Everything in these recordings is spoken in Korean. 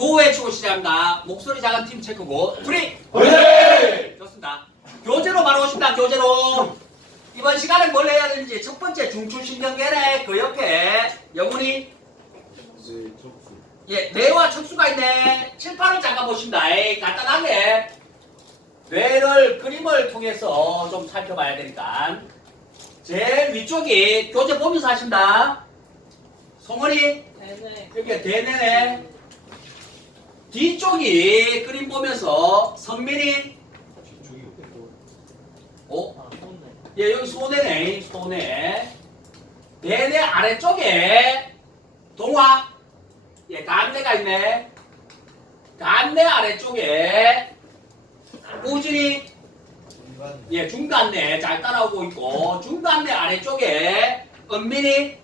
고 외치고 시작합니다. 목소리 작은 팀 체크고 프리 네! 좋습니다. 교재로 바로 오십니다. 교재로 이번 시간에 뭘 해야 되는지 첫 번째 중추신경계래 그 옆에 영훈이 예 뇌와 척수가 있네. 칠판을 잠깐 보십니다. 에이, 간단하게 뇌를 그림을 통해서 좀 살펴봐야 되니까 제일 위쪽이 교재 보면서 하신다. 네네. 이렇게 대내네. 뒤쪽이 그림 보면서 성민이 어? 예 여기 손해네 손해. 대내 아래쪽에 동화. 예 간내가 있네. 간내 아래쪽에 우진이. 예 중간내 잘 따라오고 있고 중간내 아래쪽에 은민이.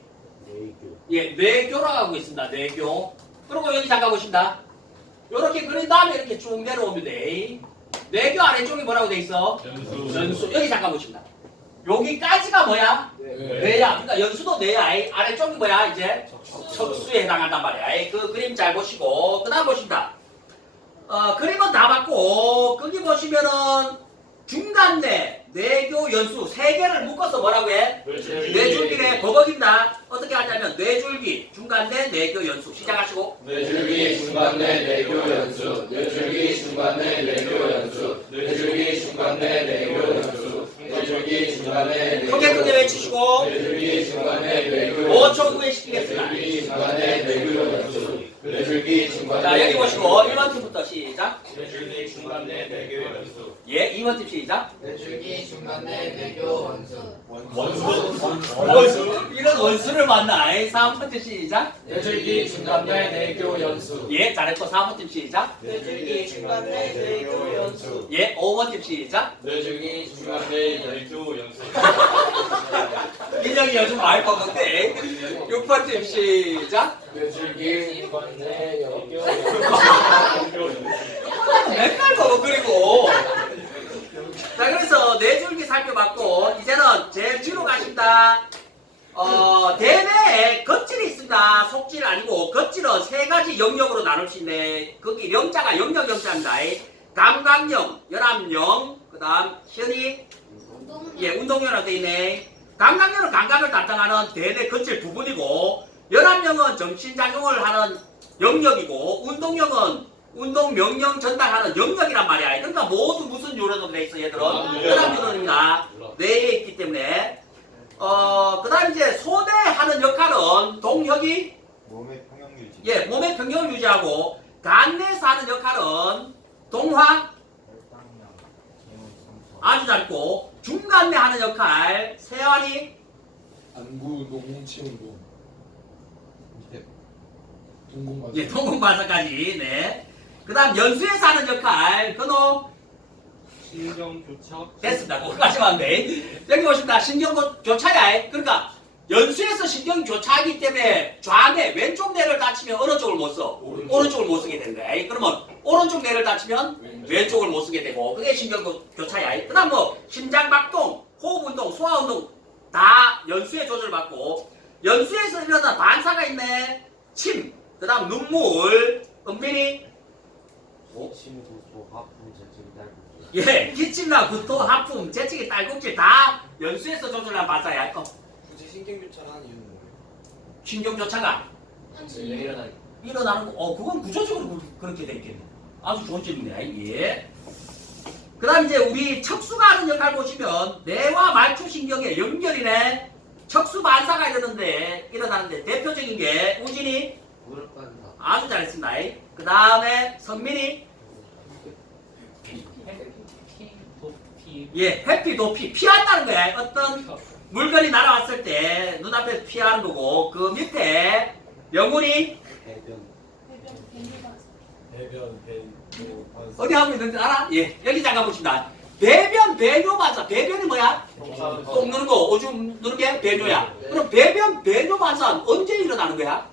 예 뇌교라고 하고 있습니다 뇌교. 그리고 여기 잠깐 보신다 요렇게 그린 다음에 이렇게 쭉 내려오면 돼 뇌교 아래쪽에 뭐라고 돼 있어? 연수. 여기 잠깐 보십니다. 여기까지가 뭐야? 뇌야. 그러니까 연수도 뇌야. 이 아래쪽이 뭐야 이제? 척수에 해당한단 말이야. 이그 그림 잘 보시고. 그 다음 보십니다. 어 그림은 다 봤고 거기 보시면은 중간내 뇌교 연수 세 개를 묶어서 뭐라고 해? 뇌줄기의 버벅입니다. 어떻게 하냐면 뇌줄기 중간내 뇌교 연수. 시작하시고. 뇌줄기 중간내 내교 연수. 뇌줄기 중간내 내교 연수. 뇌줄기 중간내 내교 연수. 뇌줄기 중간내 내교 크게 크게 외치시고. 뇌줄기 중간내 내교 5초 후에 시키겠습니다. 뇌줄기 중간내 내교 연수 뇌줄기 중간내 자 여기 보시고 1번 팀부터 시작. 뇌줄기 중간내 내교 연수. 예 2번 팀 시작. 뇌줄기 중간내 내교 원수. 원수? 이런 원수를 만나 3번 팀 시작. 뇌줄기 중간내 내교 연수. 예 잘했고 4번 팀 시작. 뇌줄기 중간내 내교 연수. 예 5번 팀 시작. 뇌줄기 중간내 내교 연수. 인형이 요즘 많이 먹는데 6번 팀 시작 뇌줄기 중간내 내교 맨날 먹어 그리고. 자 그래서 뇌줄기 살펴봤고 이제는 제일 뒤로 가십니다. 어 대뇌에 겉질이 있습니다. 속질 아니고 겉질은 세 가지 영역으로 나눌 수 있네. 거기 영자가 영역 영자입니다. 감각령 열압령 그 다음 현이 예, 운동연합 돼 있네. 감각령은 감각을 담당하는 대뇌 겉질 부분이고, 열압령은 정신작용을 하는 영역이고, 운동령은 운동 명령 전달하는 영역이란 말이야. 그러니까 모두 무슨 유래로 돼 있어, 얘들은? 아, 네. 뇌에 있기 때문에. 어, 그 다음 이제 소대하는 역할은 동혁이, 몸의 평형 유지. 예, 몸의 평형을 유지하고, 간내에서 하는 역할은 동화. 아주 짧고, 중간내 하는 역할, 세환이, 안구 운동, 홍치 운동, 동공 맞 예, 동공반사까지, 네. 그 다음 연수에서 하는 역할, 근호, 신경 교착 됐습니다. 거기까지만 하면 돼. 여기 보십니다. 신경교차야. 그러니까, 연수에서 신경교차하기 때문에 좌뇌, 왼쪽 뇌를 다치면 어느 쪽을 못 써? 오른쪽을 못 쓰게 된다. 그러면, 오른쪽 뇌를 다치면 왼쪽을 못 쓰게 되고, 그게 신경교차야. 그 다음 뭐, 심장박동, 호흡운동, 소화운동, 다 연수의 조절을 받고, 연수에서 일어나는 반사가 있네. 침, 그 다음 눈물, 은빈이, 기침, 도소, 하품, 재채기, 딸꾹질. 예, 기침나 구토, 하품, 재채기, 딸꾹질 다 연수에서 조절한 반사야. 어, 굳이 신경교차를 하는 이유는 뭐예요? 신경조차가 일어나기 일어나는 거, 어, 그건 구조적으로 그- 그렇게 돼 있겠네. 아주 좋은 질문이네. 예. 그 다음 이제 우리 척수가 하는 역할 보시면 뇌와 말초신경의 연결이네. 척수 반사가 이러는데, 일어나는데 대표적인 게 우진이. 아주 잘했습니다. 그 다음에 선민이 도피. 예, 회피, 도피, 피한다는 거야. 어떤 물건이 날아왔을 때 눈앞에 피하는 거고 그 밑에 영훈이 배변. 배변, 배, 뭐, 반사. 어디 하고 있는지 알아? 예, 여기 잠깐 보십니다. 배변, 배뇨 반사. 배변이 뭐야? 똥 누는 거, 오줌 누는 게 배뇨야. 그럼 배변, 배뇨 반사는 언제 일어나는 거야?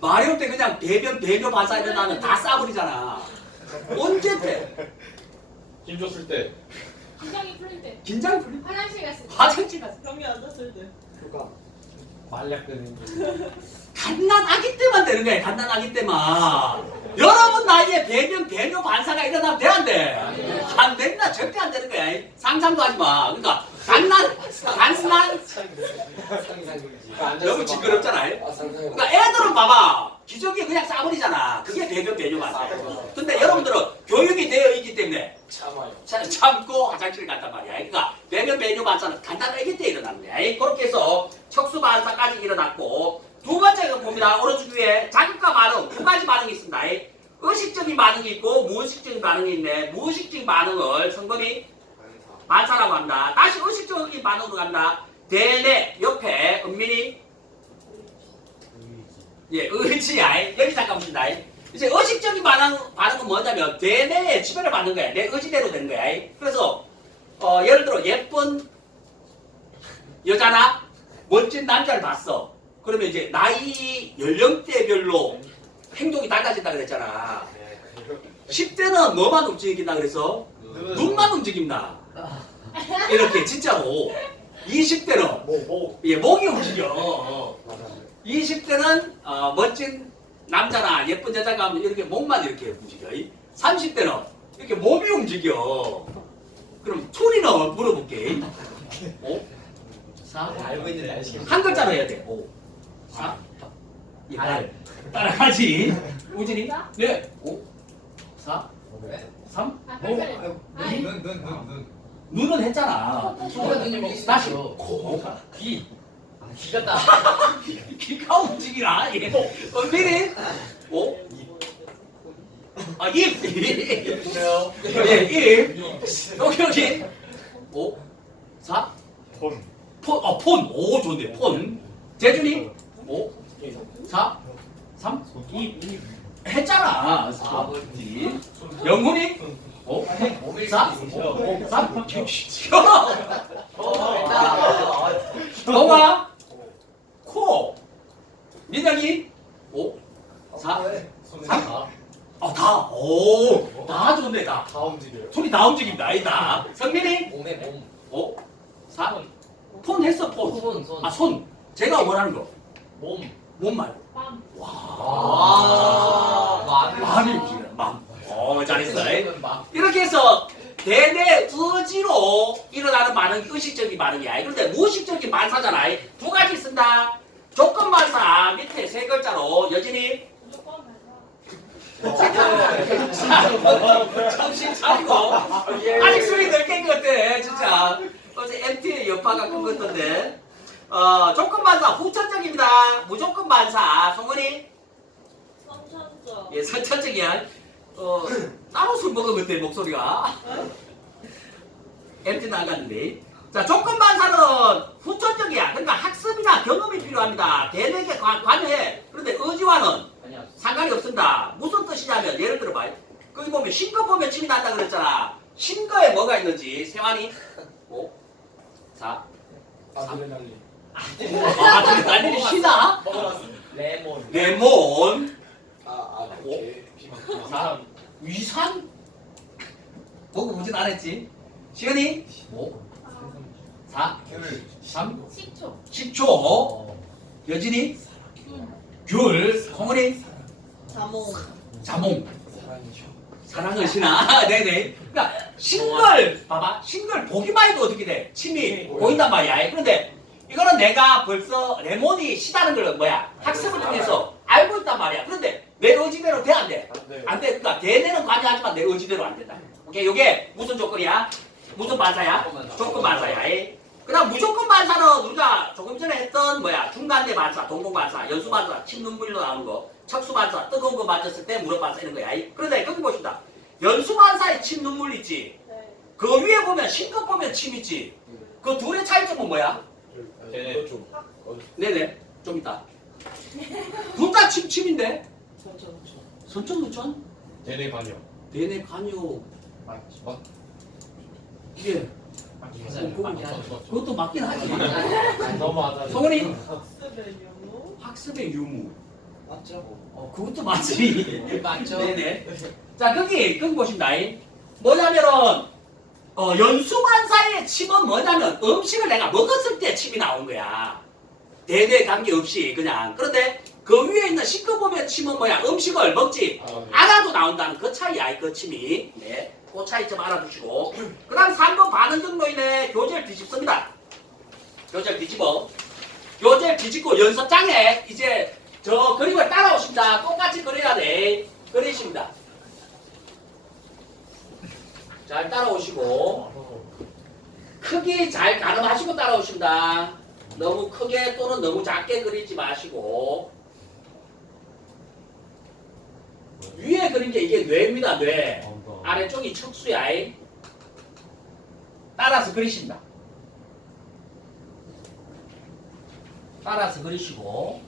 말을 때. 때 그냥 배변, 배뇨 반사 일어나면 다 싸버리잖아. 언제 때? 힘줬을 때 긴장이 풀릴 때 긴장 풀리? 화장실 갔을 때 화장실 갔어. 병이 앉았을 때. 효과. 말약 되는 거. 갓난 아기 때만 되는 거야. 갓난 아기 때만. 여러분 나이에 배변 배뇨 반사가 일어나면 돼 안 돼? 안 됩니다. 절대 안 되는 거야. 상상도 하지 마. 그러니까 갓난 갓난 너무 징그럽잖아. 아 상상해. 그러니까 애들은 봐봐. 기저귀 그냥 싸버리잖아. 그게 배변 배뇨 반사. 근데 여러분들은 교육이 되어 있기 때문에 참아요. 자- 참고 화장실 갔단 말이야. 그러니까 배변 배뇨 반사는 아기 때 일어나는 거야. 그렇게 해서 척수 반사까지 일어났고 두 번째가 봅니다. 오른쪽 위에 자극과 반응 두 가지 반응이 있습니다. 의식적인 반응이 있고 무의식적인 반응이 있네. 무의식적인 반응을 성범이 반사라고 합니다. 다시 의식적인 반응으로 간다. 대내 옆에 은민이 예 의지야. 여기 잠깐 봅시다. 이제 의식적인 반응, 반응은 뭐냐면 대내에 지배를 받는 거야. 내 의지대로 되는 거야. 그래서 어, 예를 들어 예쁜 여자나 멋진 남자를 봤어. 그러면 이제 나이 연령대별로 행동이 달라진다 그랬잖아. 10대는 뭐만 움직인다 그래서 눈만 움직인다. 이렇게 진짜로 20대는 뭐뭐 예, 목이 움직여. 20대는 어, 멋진 남자나 예쁜 여자가 하면 이렇게 목만 이렇게 움직여. 30대는 이렇게 몸이 움직여. 그럼 투리는 물어볼게. 5, 4, 알고 있는데 알지. 한 글자로 해야 돼. 5, 4, 예, 발. 따라가지. 우진이? 네. 5, 4, 3. 아, 빨리 빨리. 아이, 눈 은 했잖아. 다시. 코, 귀. 기갔다. 귀가 움직이나? 예. 은빈이? 오? 아, 입! 예, 입. 여기, 여기. 오? 사? 폰. 폰, 어, 폰. 오, 좋네, 폰. 재준이? 오? 사? 삼? 이? 했잖아. 사. 이. 영훈이? 오? 사? 오? 삼? 동아? 코? 민혁이? 오? 사? 삼? 아, 다. 오, 다 좋네, 다. 다 움직여요. 손이 다 움직인다, 아니다. 성민이? 몸에 몸. 오? 사? 폰 했어, 폰. 손 손. 아, 손. 제가 원하는 거. 몸. 몸 말고. 빰. 와. 와. 마음이 움직이네, 마음. 어, 잘했어. 막. 이렇게 해서 대내 의지로 일어나는 반응이 의식적인 반응이야. 그런데 무의식적인 반사잖아. 두 가지 쓴다. 조건 반사 밑에 세 글자로 여진이. 정신 차리고 아직 술이 덜깬것 같아 진짜 어제 MT의 여파가 큰 것 같던데 어, 조건 반사 후천적입니다 무조건 반사 성훈이 성천적. 예 선천적이야 어, 따로 술 먹은 것 같아 목소리가 MT 나갔는데 자 조건 반 사는 후천적이야 그러니까 학습이나 경험이 필요합니다 대내게 관- 관여해 그런데 의지와는. 상관이 없습니다. 무슨 뜻이냐면 예를 들어 봐요. 거기 보면 신거 보면 침이 난다 그랬잖아. 신거에 뭐가 있는지 세환이 5, 4, 아드레날린. 아, 난리 쉬나? 레몬. 레몬, 아, 아, 오? 개. 4, 위산? 먹어보진 않았지. 시연이 5, 4, 3, 식초. 10초. 여진이 귤, 성훈이 자몽. 자몽. 사랑을 시나 네네 그러니까 신걸 봐봐 신걸 보기만 해도 어떻게 돼 침이 보인단 말이야 그런데 이거는 내가 벌써 레몬이 시다는 걸 뭐야 학습을 통해서 알고 있단 말이야 그런데 내 의지대로 돼 안 돼? 네. 안 돼. 그러니까 대내는 관여하지만 내 의지대로 안 된다. 오케이, 요게 무슨 조건이야? 무슨 반사야? 조건 반사야. 그다음 무조건 반사는 우리가 조금 전에 했던 뭐야 중간대 반사, 동공 반사, 연수 반사, 침 눈물로 나오는 거, 척수 반사, 뜨거운 거 맞았을 때 무릎 반사 이런 거야. 그런데 여기 보십니다. 연수 반사에 침 눈물 있지. 네. 그 위에 보면 신급 보면 침 있지. 그 둘의 차이점은 뭐야? 네. 어, 네네, 좀 있다. 둘다 침침인데 천천 선천 누천 대뇌 관여. 대내 관여 맞. 이게 그것도 맞긴 하지. 너무하다. 성훈이 학습의 유무. 학습의 유무. 맞죠? 어, 그것도 맞지. 맞죠? 네네. 자, 거기, 거기 보십니다. 뭐냐면은, 어, 연수반사의 침은 뭐냐면 음식을 내가 먹었을 때 침이 나온 거야. 대대 관계 없이 그냥. 그런데 그그 위에 있는 시끄보면 침은 뭐야? 음식을 먹지 않아도 나온다는 그 차이야, 그 침이. 네. 그 차이 좀 알아두시고. 그 다음 3번 반응 경로인의 교재를 뒤집습니다. 교재를 뒤집어. 교재를 뒤집고 연습장에 이제 저 그림을 따라오십니다. 똑같이 그려야 돼. 그리십니다. 잘 따라오시고. 크기 잘 가늠하시고 따라오십니다. 너무 크게 또는 너무 작게 그리지 마시고. 위에 그린 게 이게 뇌입니다, 뇌. 아래쪽이 척수야. 따라서 그리십니다. 따라서 그리시고.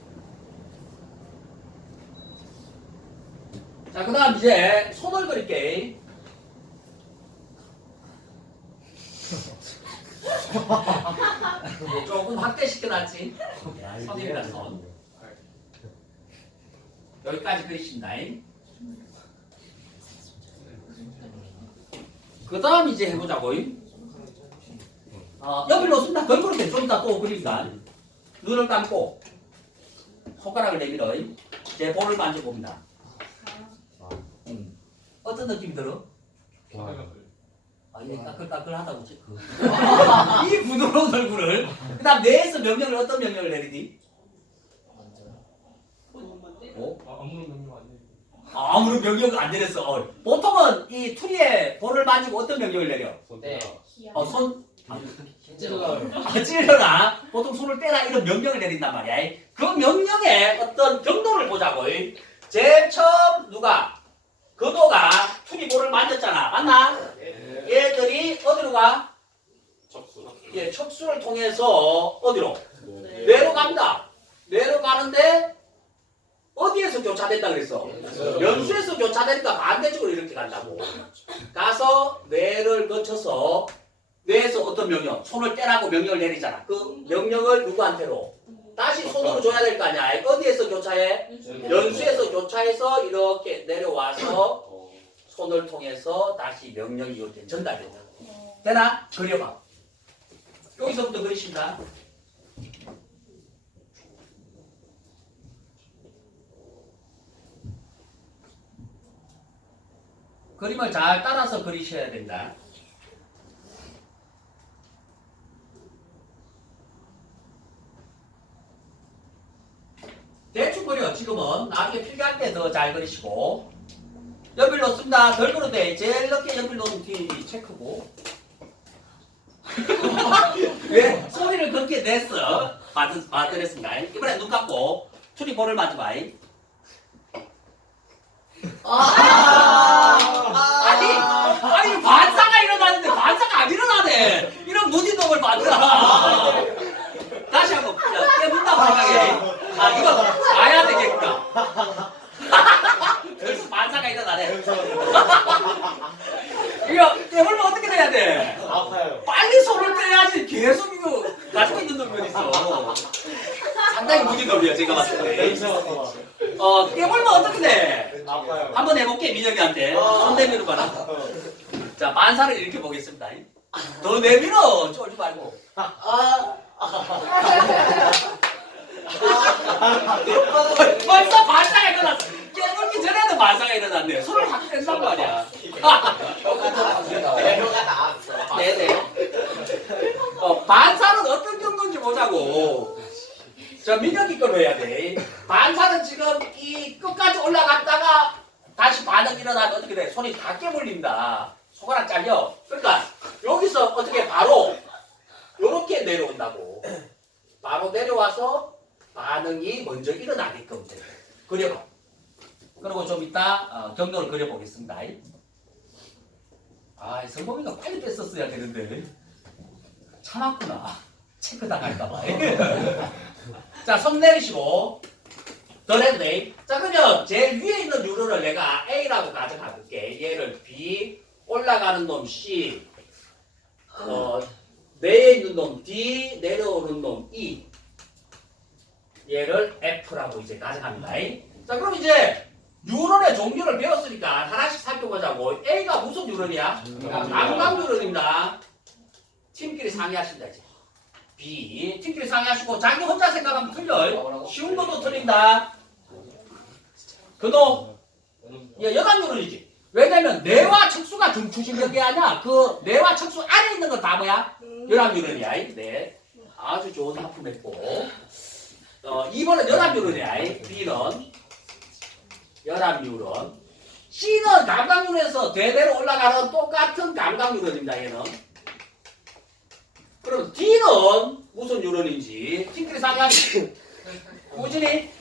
자, 그 다음 이제 손을 그릴게. 조금 확대시켜놨지? 선입니다, 선. 여기까지 그리신다. 그 다음 이제 해보자고. 어, 여기로 쓴다. 걸그룹 때좀 이따 또 그립니다. 눈을 감고 손가락을 내밀어. 제 볼을 만져봅니다. 음. 어떤 느낌이 들어? 아, 이게 까끌까끌하다고 체크. 이 부드러운 얼굴을. 그 다음 뇌에서 명령을 어떤 명령을 내리니? 어? 아무런 명령 안 해. 아무런 명령을 안 내렸어. 어. 보통은 이 투리에 볼을 만지고 어떤 명령을 내려? 네. 어, 손. 아, 찔러라. 보통 손을 떼라. 이런 명령을 내린단 말이야. 그 명령의 어떤 경도를 보자고. 제일 처음 누가? 그도가 투리 볼을 만졌잖아. 맞나? 얘들이 어디로 가? 예, 척수를 통해서 어디로? 뇌로 갑니다. 뇌로 가는데 어디에서 교차됐다 그랬어? 연수에서 교차되니까 반대쪽으로 이렇게 간다고. 가서 뇌를 거쳐서 뇌에서 어떤 명령? 손을 떼라고 명령을 내리잖아. 그 명령을 누구한테로? 다시 손으로 줘야 될 거 아니야. 어디에서 교차해? 연수에서 교차해서 이렇게 내려와서 손을 통해서 다시 명령이 전달된다. 되나? 그려봐. 여기서부터 그리신다. 그림을 잘 따라서 그리셔야 된다. 대충 그려 지금은. 나중에 필기할 때 더 잘 그리시고. 연필 놓습니다. 덜 그려도 돼. 제일 넓게 연필 놓는 티 체크고. 왜 소리를 그렇게 냈어 받, 받으랬습니다. 이번에 눈 감고. 투리 볼을 만져봐 아니 아니 반사가 일어나는데 반사가 안 일어나네. 이런 무딘 놈을 만들어 다시 한번 야, 깨문다고 생각해. 아 이거 봐야 되겠구나 벌써 반사가 일어나네. 이거 깨물면 어떻게 돼야 돼? 아파요. 빨리 손을 떼야지. 계속 이거 가지고 있는 놈이 있어. 상당히 무딘 놈이야 제가 봤을 때. 냄새. 어, 깨물면 어떻게 돼? 아파요. 한번 해볼게 민혁이한테. 손 내밀어 봐라. 자 반사를 이렇게 보겠습니다. 더 내밀어. 쫄지 말고. 벌써 반사가 일어났어 깨물기 전에도 반사가 일어났네 손을 확 뗀단 말이야. 나왔어. 네네. 어, 반사는 어떤 정도인지 보자고 자 민혁이 걸로 해야 돼. 반사는 지금 이 끝까지 올라갔다가 다시 반응 일어나면 어떻게 돼? 손이 다 깨물린다. 손가락 잘려. 그러니까 여기서 어떻게 바로 요렇게 내려온다고. 바로 내려와서 반응이 먼저 일어나게끔 돼. 그려봐. 그리고 좀 이따 어, 경도를 그려보겠습니다. 아 성범이가 빨리 뺐었어야 되는데. 참았구나. 체크 당할까봐 자 손 내리시고. 더 해도 돼. 자 그러면 제일 위에 있는 뉴런을 내가 A라고 가져가 볼게. 얘를 B 올라가는 놈 C 어, 내에 있는 놈 D 내려오는 놈 E. 얘를 F라고 이제 가져갑니다. 자 그럼 이제 뉴런의 종류를 배웠으니까 하나씩 살펴보자고. A가 무슨 뉴런이야? 남강 뉴런입니다. 팀끼리 상의하신다 이제 B 팀끼리 상의하시고 자기 혼자 생각하면 틀려 쉬운 것도 틀린다 그도 예, 여담유론이지. 왜냐면 뇌와 척수가 중추신경계 아니야. 그 뇌와 척수 안에 있는 건 다 뭐야? 열암유론이야. 네. 아주 좋은 하품했고. 어, 2번은 열암유론이야. B는 열암유론. C는 감각유론에서 대대로 올라가는 똑같은 감각유론입니다. 얘는. 그럼 D는 무슨 유론인지 팀끼리 상의하니 꾸준히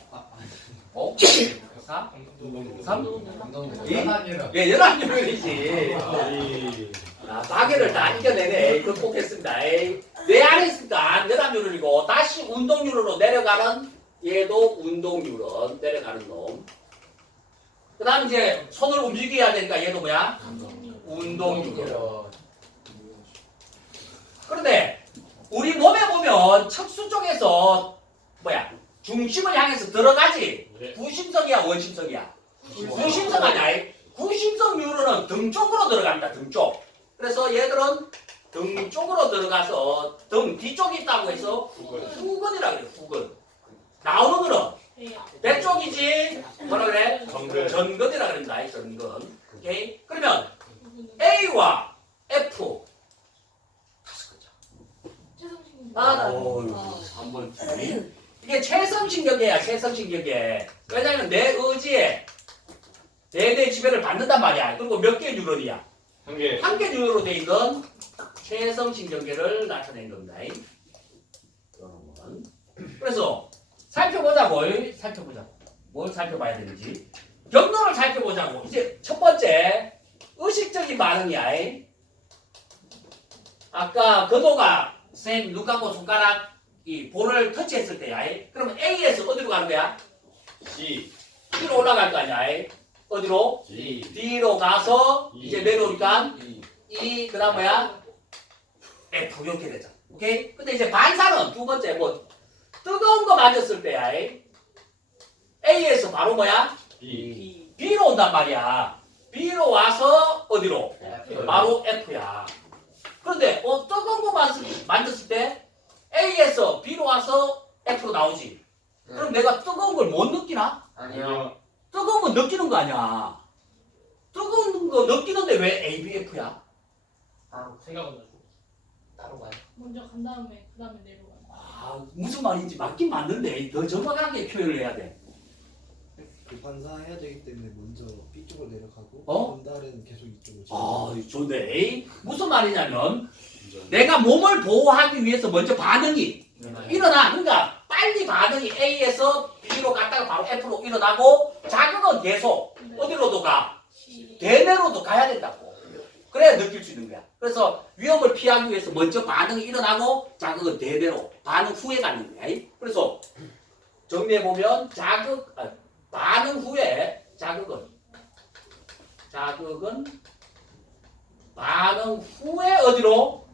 어? 4? 3? 예, 열한 유론이지. 아, 마개를 다 이겨내네. 극복했습니다. 에이. 내 안에 있으니까 열한 유론이고 다시 운동 유론으로 내려가는 얘도 운동 유론 내려가는 놈. 그 다음 이제 손을 움직여야 되니까 얘도 뭐야? 운동 유론. 그런데 우리 몸에 보면 척수 쪽에서 뭐야? 중심을 향해서 들어가지. 네. 구심성이야, 원심성이야. 구심성 아니야. 구심성 유로는 등 쪽으로 들어갑니다. 등 쪽. 그래서 얘들은 등 쪽으로 들어가서 등 뒤쪽에 있다고 해서 후근이라 그래. 후근. 나오는 거는 배 쪽이지. 뭐라 그래? 정글. 전근이라 그럽니다. 전근. 오케이. 그러면 A와 F 다섯 글자. 아, 어. 한번 이게 최성신경계야, 최성신경계. 왜냐면 내 의지에 내내 지배를 받는단 말이야. 그리고 몇 개의 뉴런이야? 한 개. 한 개 뉴런으로 돼 있는 최성신경계를 나타낸 겁니다. 여러분. 그래서 살펴보자고, 살펴보자고. 뭘 살펴봐야 되는지. 경로를 살펴보자고. 이제 첫 번째, 의식적인 반응이야. 아까 근호가 쌤눈 감고 손가락 이 볼을 터치했을 때야. 그러면 A에서 어디로 가는 거야? C. B로 올라갈 거 아니야. 어디로? D. D로 가서 E. 이제 내려오니까 E. E 그다음 뭐야? F 이렇게 되죠. 오케이? 근데 이제 반사는 두 번째 뭐 뜨거운 거 맞았을 때야. A에서 바로 뭐야? B. B로 온단 말이야. B로 와서 어디로? 바로 F야. 그런데 어, 뜨거운 거 만졌, 만졌을 때 A에서 B로 와서 F로 나오지. 그럼 내가 뜨거운 걸 못 느끼나? 아니요. 뜨거운 거 느끼는 거 아니야. 뜨거운 거 느끼는데 왜 ABF야? 따로 생각은 나고. 따로 가요. 먼저 간 다음에 그 다음에 내려가. 아, 무슨 말인지 맞긴 맞는데 더 정확하게 표현을 해야 돼. 그 반사해야 되기 때문에 먼저 B 쪽으로 내려가고 어? 전달은 계속 이쪽으로 아, 좋네. 에이, 무슨 말이냐면 내가 몸을 보호하기 위해서 먼저 반응이 일어나. 그러니까 빨리 반응이 A에서 B로 갔다가 바로 F로 일어나고 자극은 계속 어디로도 가. 대내로도 가야 된다고. 그래야 느낄 수 있는 거야. 그래서 위험을 피하기 위해서 먼저 반응이 일어나고 자극은 대내로 반응 후에 가는 거야. 그래서 정리해 보면 자극 아, 반응 후에 자극은 자극은 반응 후에 어디로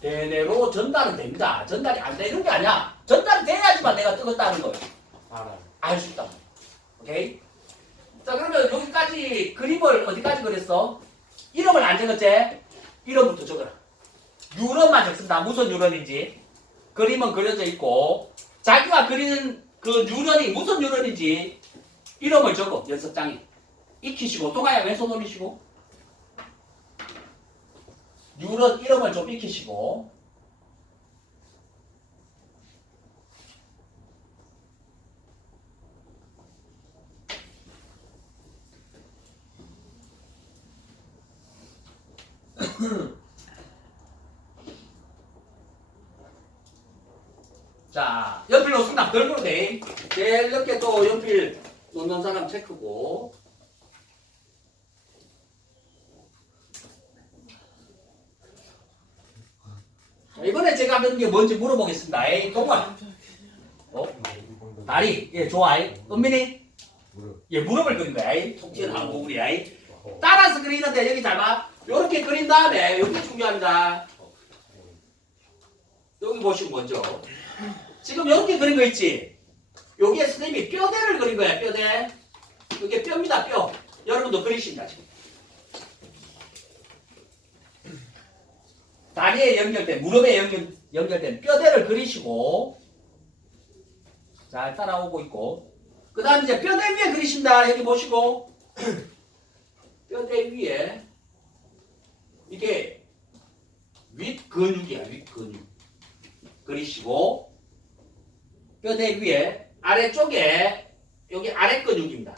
대내로 전달은 됩니다. 전달이 안 되는 게 아니야. 전달이 돼야지만 내가 뜨겁다는 걸 알아. 알수 있다. 오케이? 자, 그러면 여기까지 그림을 어디까지 그렸어? 이름을 안 적었지? 이름부터 적어라. 유런만 적습니다. 무슨 유런인지. 그림은 그려져 있고, 자기가 그리는 그 유런이 무슨 유런인지 이름을 적어, 연습장에. 익히시고, 동아야 왼손 올리시고. 유런 이름을 좀 익히시고. 자, 연필 놓습니다. 덜그로 돼. 제일 늦게 또 연필 놓는 사람 체크고. 자, 이번에 제가 하는 게 뭔지 물어보겠습니다. 에이, 동아. 어? 다리. 예, 좋아. 이. 은민이. 예, 무릎을 그린 거야. 이. 톡 튀어나오고, 우리. 아이. 따라서 그리는데 여기 잘 봐. 요렇게 그린 다음에 여기 중요합니다. 여기 보시고 먼저. 지금 이렇게 그린 거 있지? 여기에 선생님이 뼈대를 그린 거야, 뼈대. 이게 뼈입니다, 뼈. 여러분도 그리십니다, 지금. 다리에 연결된, 무릎에 연결, 연결된 뼈대를 그리시고, 잘 따라오고 있고, 그 다음 이제 뼈대 위에 그리신다. 여기 보시고. 뼈대 위에. 이게 윗 근육이야, 윗 근육. 그리시고. 뼈대 위에 아래쪽에 여기 아래 근육입니다.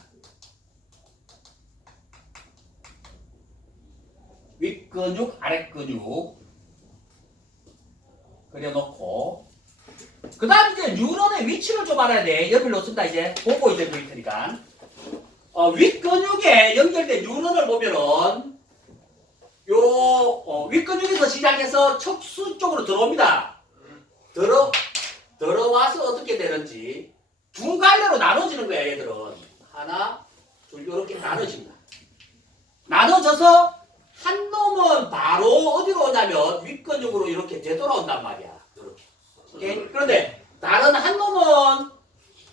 윗 근육, 아래 근육. 그려놓고. 그 다음 이제 뉴런의 위치를 좀 알아야 돼. 옆을 놓습니다. 이제 보고 이제 보일 테니까. 어, 윗근육에 연결된 뉴런을 보면은 요 어, 윗근육에서 시작해서 척수 쪽으로 들어옵니다. 들어 들어와서 어떻게 되는지 두 갈래로 나눠지는 거야 얘들은 하나 둘 이렇게 나눠집니다. 나눠져서 한 놈은 바로 어디로 오냐면 윗근육으로 이렇게 되돌아온단 말이야. 이렇게. 오케이? 그런데 다른 한 놈은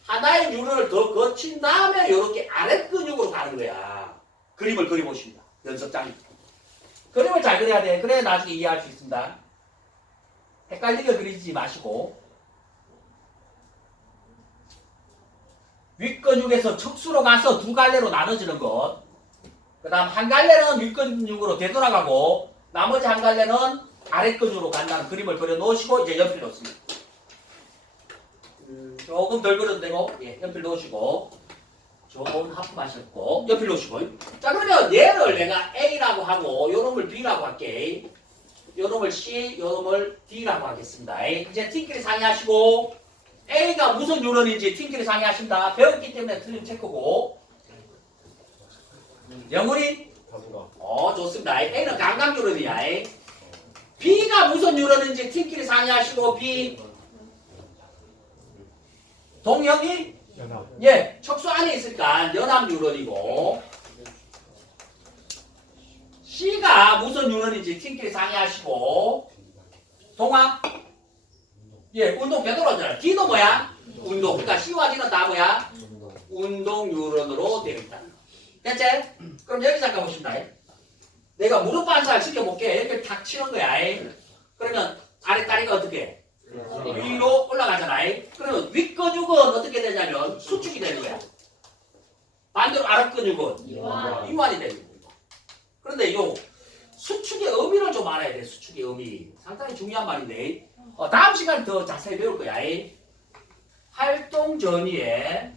하나의 뉴런을 더 거친 다음에 이렇게 아랫 근육으로 가는 거야. 그림을 그려보십니다. 연습장. 그림을 잘 그려야 돼. 그래야 나중에 이해할 수 있습니다. 헷갈리게 그리지 마시고. 윗근육에서 척수로 가서 두 갈래로 나눠지는 것. 그 다음 한 갈래는 윗근육으로 되돌아가고 나머지 한 갈래는 아랫근육으로 간다는 그림을 그려놓으시고 이제 연필 놓습니다. 음, 조금 덜 그려도 되고 예, 연필 놓으시고 좋은 하품하셨고 연필 놓으시고 자 그러면 얘를 내가 A라고 하고 요놈을 B라고 할게 요놈을 C 요놈을 D라고 하겠습니다 이제 팀끼리 상의하시고 A가 무슨 뉴런인지 팀끼리 상의하신다. 배웠기 때문에 틀린 체크고. 영훈이? 어 좋습니다. A는 감각 뉴런이야. B가 무슨 뉴런인지 팀끼리 상의하시고 B. 동형이? 예 척수 안에 있으니까 연합 뉴런이고. C가 무슨 뉴런인지 팀끼리 상의하시고. 동화 예 운동 되돌아오잖아 D도 뭐야 운동 그러니까 C와 D는 다 뭐야 운동 뉴런으로 되어 있다는 거 됐지? 그럼 여기 잠깐 보십니다 내가 무릎 반사를 시켜볼게 이렇게 탁 치는 거야 그러면 아랫다리가 어떻게 해? 위로 올라가잖아. 그러면 윗근육은 어떻게 되냐면 수축이 되는 거야. 반대로 아랫근육은 이완. 이완이 되는 거야. 그런데 요 수축의 의미를 좀 알아야 돼. 수축의 의미. 상당히 중요한 말인데 어, 다음 시간 더 자세히 배울 거야. 활동 전이에